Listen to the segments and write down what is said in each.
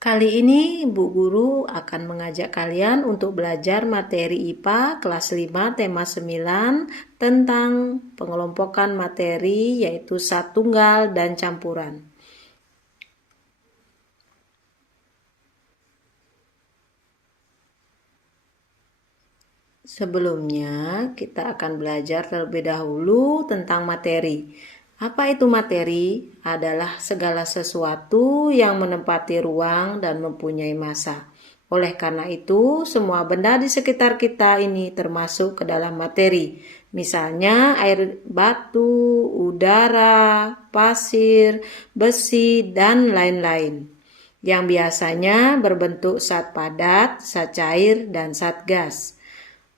Kali ini Bu Guru akan mengajak kalian untuk belajar materi IPA kelas 5 tema 9 tentang pengelompokan materi yaitu sat tunggal dan campuran. Sebelumnya, kita akan belajar terlebih dahulu tentang materi. Apa itu materi? Adalah segala sesuatu yang menempati ruang dan mempunyai massa. Oleh karena itu, semua benda di sekitar kita ini termasuk ke dalam materi. Misalnya air, batu, udara, pasir, besi, dan lain-lain. Yang biasanya berbentuk zat padat, zat cair, dan zat gas.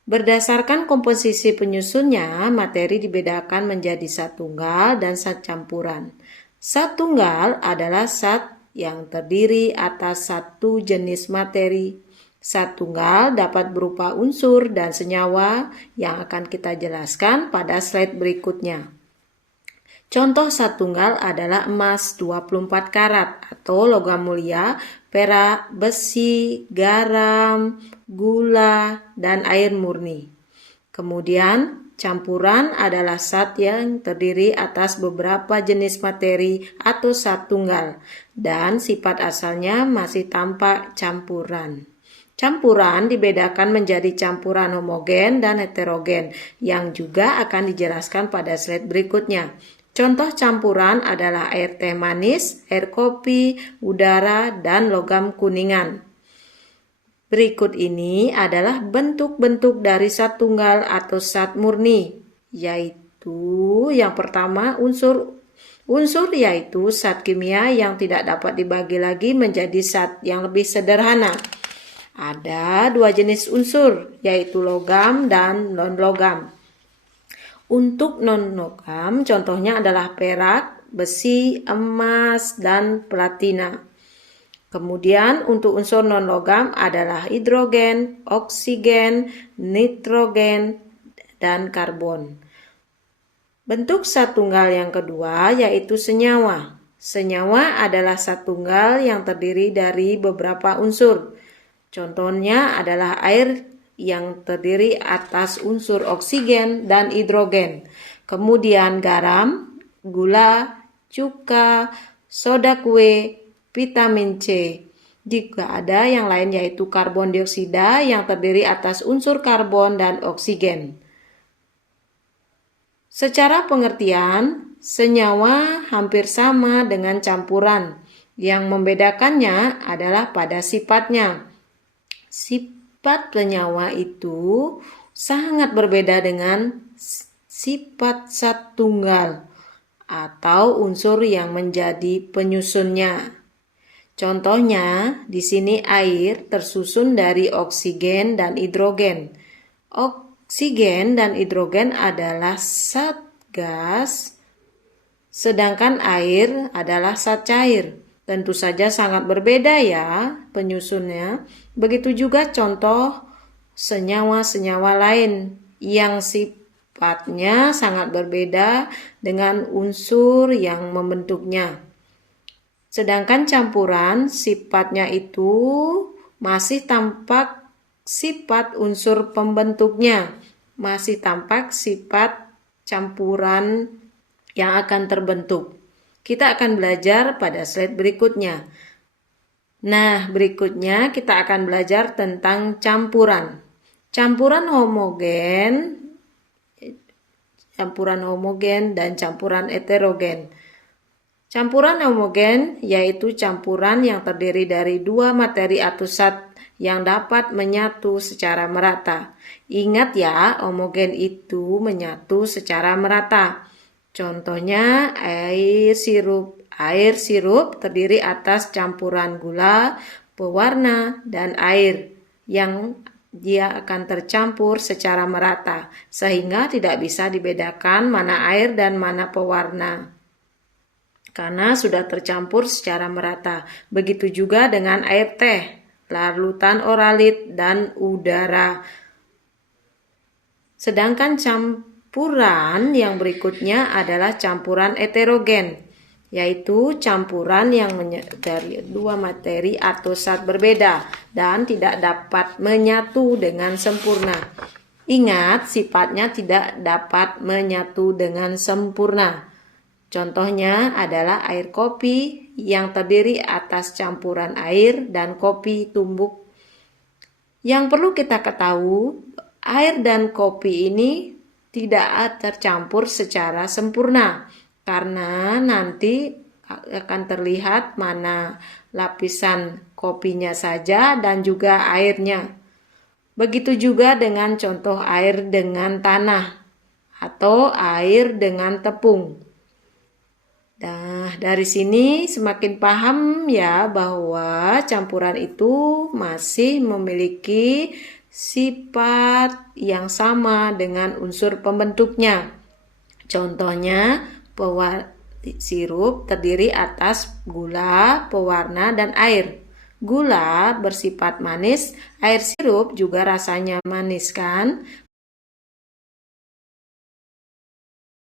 Berdasarkan komposisi penyusunnya, materi dibedakan menjadi zat tunggal dan zat campuran. Zat tunggal adalah zat yang terdiri atas satu jenis materi. Zat tunggal dapat berupa unsur dan senyawa yang akan kita jelaskan pada slide berikutnya. Contoh zat tunggal adalah emas 24 karat atau logam mulia, perak, besi, garam, gula, dan air murni. Kemudian, campuran adalah zat yang terdiri atas beberapa jenis materi atau zat tunggal dan sifat asalnya masih tampak campuran. Campuran dibedakan menjadi campuran homogen dan heterogen yang juga akan dijelaskan pada slide berikutnya. Contoh campuran adalah air teh manis, air kopi, udara, dan logam kuningan. Berikut ini adalah bentuk-bentuk dari zat tunggal atau zat murni, yaitu yang pertama unsur yaitu zat kimia yang tidak dapat dibagi lagi menjadi zat yang lebih sederhana. Ada dua jenis unsur, yaitu logam dan non-logam. Untuk non-logam, contohnya adalah perak, besi, emas, dan platina. Kemudian untuk unsur non-logam adalah hidrogen, oksigen, nitrogen, dan karbon. Bentuk zat tunggal yang kedua yaitu senyawa. Senyawa adalah zat tunggal yang terdiri dari beberapa unsur. Contohnya adalah air yang terdiri atas unsur oksigen dan hidrogen. Kemudian garam, gula, cuka, soda kue, vitamin C. Juga ada yang lain yaitu karbon dioksida yang terdiri atas unsur karbon dan oksigen. Secara pengertian, senyawa hampir sama dengan campuran. Yang membedakannya adalah pada sifatnya. Sifat senyawa itu sangat berbeda dengan sifat zat tunggal atau unsur yang menjadi penyusunnya. Contohnya, di sini air tersusun dari oksigen dan hidrogen. Oksigen dan hidrogen adalah zat gas, sedangkan air adalah zat cair. Tentu saja sangat berbeda ya penyusunnya. Begitu juga contoh senyawa-senyawa lain yang sifatnya sangat berbeda dengan unsur yang membentuknya. Sedangkan campuran sifatnya itu masih tampak sifat unsur pembentuknya, masih tampak sifat campuran yang akan terbentuk. Kita akan belajar pada slide berikutnya. Nah, berikutnya kita akan belajar tentang campuran. Campuran homogen dan campuran heterogen. Campuran homogen yaitu campuran yang terdiri dari dua materi atau zat yang dapat menyatu secara merata. Ingat ya, homogen itu menyatu secara merata. Contohnya air sirup. Air sirup terdiri atas campuran gula, pewarna, dan air yang dia akan tercampur secara merata sehingga tidak bisa dibedakan mana air dan mana pewarna karena sudah tercampur secara merata. Begitu juga dengan air teh, larutan oralit, dan udara. Sedangkan campuran yang berikutnya adalah campuran heterogen. yaitu campuran yang dari dua materi atau zat berbeda dan tidak dapat menyatu dengan sempurna. Ingat, sifatnya tidak dapat menyatu dengan sempurna. Contohnya adalah air kopi yang terdiri atas campuran air dan kopi tumbuk. Yang perlu kita ketahui, air dan kopi ini tidak tercampur secara sempurna, karena nanti akan terlihat mana lapisan kopinya saja dan juga airnya. Begitu juga dengan contoh air dengan tanah atau air dengan tepung. Nah, dari sini semakin paham ya bahwa campuran itu masih memiliki sifat yang sama dengan unsur pembentuknya. Contohnya, sirup terdiri atas gula, pewarna, dan air. Gula bersifat manis, air sirup juga rasanya manis kan?